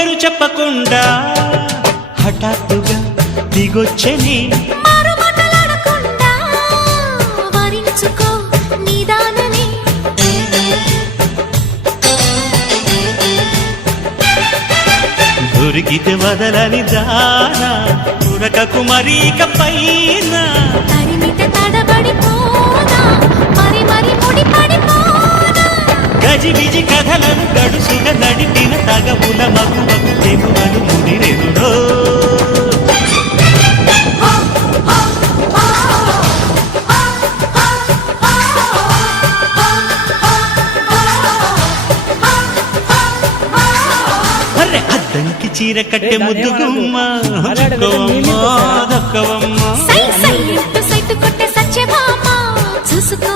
పేరు చెప్పకుండా హఠాత్తుగా దిగొచ్చని దొరికితే వదలని దానా ఉరకకు మరీక పైన గజిబిజి కథలను గడుసుగా నడిపిన తగవుల మగువకు తెగువలు ముడిరెనుడో అద్దంకి చీర కట్టె ముద్దు గుమ్మ దక్కవమ్మ సై సై కొట్టే సత్యభామ చూసుకో